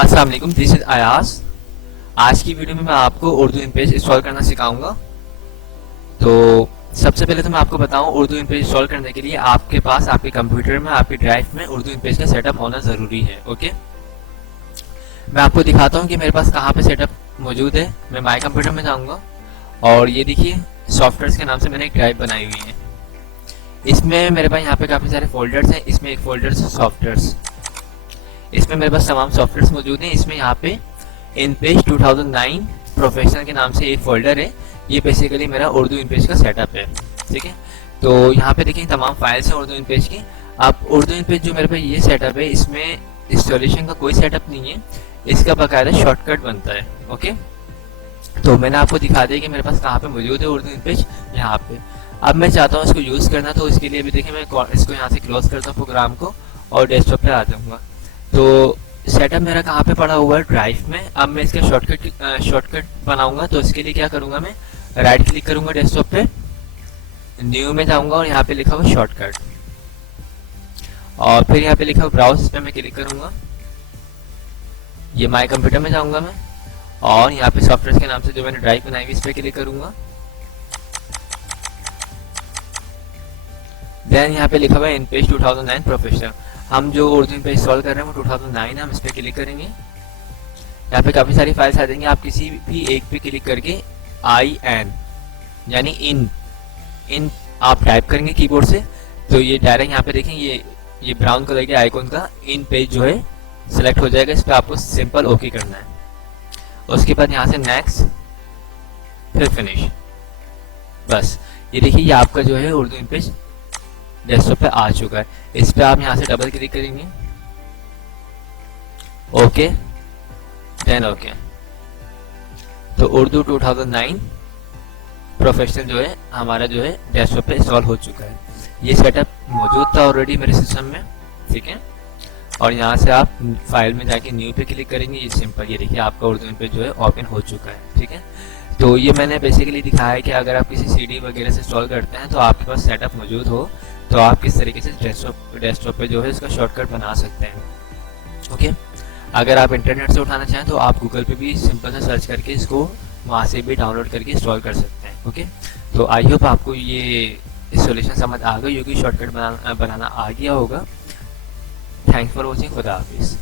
अस्सलाम वालेकुम, this is Ayaz. आज की वीडियो में मैं आपको उर्दू इमेज इंस्टॉल करना सिखाऊंगा। तो सबसे पहले तो मैं आपको बताऊं, उर्दू इमेज इंस्टॉल करने के लिए आपके पास आपके कंप्यूटर में आपकी ड्राइव में उर्दू इमेज का सेटअप होना ज़रूरी है। ओके, मैं आपको दिखाता हूं कि मेरे पास कहाँ पे सेटअप मौजूद है। मैं माई कंप्यूटर में जाऊँगा और ये देखिए सॉफ्टवेयर के नाम से मैंने एक ड्राइव बनाई हुई है। इसमें मेरे पास यहाँ पे काफ़ी सारे फोल्डर्स हैं। इसमें एक फोल्डर सॉफ्टवेयर्स, इसमें मेरे पास तमाम सॉफ्टवेयर मौजूद हैं। इसमें यहाँ पे इनपेज 2009 प्रोफेशनल के नाम से एक फोल्डर है। ये बेसिकली मेरा उर्दू इनपेज का सेटअप है। ठीक है, तो यहाँ पे देखिए तमाम फाइल्स हैं उर्दू इनपेज की। अब उर्दू इनपेज जो मेरे पास ये सेटअप है, इसमें इंस्टॉलेशन का कोई सेटअप नहीं है, इसका बाकायदा शॉर्टकट बनता है। ओके, तो मैंने आपको दिखा दिया कि मेरे पास कहाँ पे मौजूद है उर्दू इनपेज, यहाँ पे। अब मैं चाहता हूँ इसको यूज़ करना, तो इसके लिए भी देखिए मैं इसको यहाँ से क्लोज करता हूँ प्रोग्राम को और डेस्कटॉप पे आ जाऊँगा। तो सेटअप मेरा कहाँ पे पड़ा हुआ है, ड्राइव में। अब मैं इसका शॉर्टकट बनाऊंगा, तो इसके लिए क्या करूंगा, मैं राइट क्लिक करूंगा डेस्कटॉप पे, न्यू में जाऊंगा और यहाँ पे लिखा हुआ शॉर्टकट, और फिर यहाँ पे लिखा हुआ ब्राउज, इस पे मैं क्लिक करूंगा। ये माई कंप्यूटर में जाऊंगा मैं और यहाँ पे सॉफ्टवेयर के नाम से जो मैंने ड्राइव बनाई हुई इस पे क्लिक करूंगा। देन यहाँ पे लिखा हुआ है इनपेज 2009 प्रोफेशनल। हम जो उर्दू पे इंस्टॉल कर रहे हैं वो 2009 है, हम इस पर क्लिक करेंगे। यहाँ पे काफ़ी सारी फाइल्स आ जाएंगी, आप किसी भी एक पे क्लिक करके IN यानी इन इन आप टाइप करेंगे कीबोर्ड से, तो ये डायरेक्ट यहाँ पे देखें ये ब्राउन कलर के आइकॉन का इन पेज जो है सिलेक्ट हो जाएगा। इस पर आपको सिंपल ओके करना है। उसके बाद यहाँ से नेक्स्ट, फिर फिनिश। बस ये देखिए ये आपका जो है उर्दू पेज डेस्कटॉप पे आ चुका है। इस पे आप यहाँ से डबल क्लिक करेंगे, ओके, देन ओके। तो उर्दू 2009 प्रोफेशनल जो है हमारा जो है डेस्कटॉप पे इंस्टॉल हो चुका है। ये सेटअप मौजूद था ऑलरेडी मेरे सिस्टम में, ठीक है। और यहाँ से आप फाइल में जाके न्यू पे क्लिक करेंगे, ये सिंपल, ये देखिए आपका उर्दू पे जो है ओपन हो चुका है, ठीक है। तो ये मैंने बेसिकली दिखाया है कि अगर आप किसी CD वगैरह से इंस्टॉल करते हैं तो आपके पास सेटअप मौजूद हो, तो आप किस तरीके से डेस्कटॉप पे जो है इसका शॉर्टकट बना सकते हैं। ओके, अगर आप इंटरनेट से उठाना चाहें तो आप गूगल पे भी सिंपल से सर्च करके इसको वहाँ से भी डाउनलोड करके इंस्टॉल कर सकते हैं। ओके, तो आई होप आपको ये इंस्टॉलेशन समझ आ गई होगी, शॉर्टकट बनाना आ गया होगा। थैंक्स फॉर वॉचिंग, खुदा हाफिज़।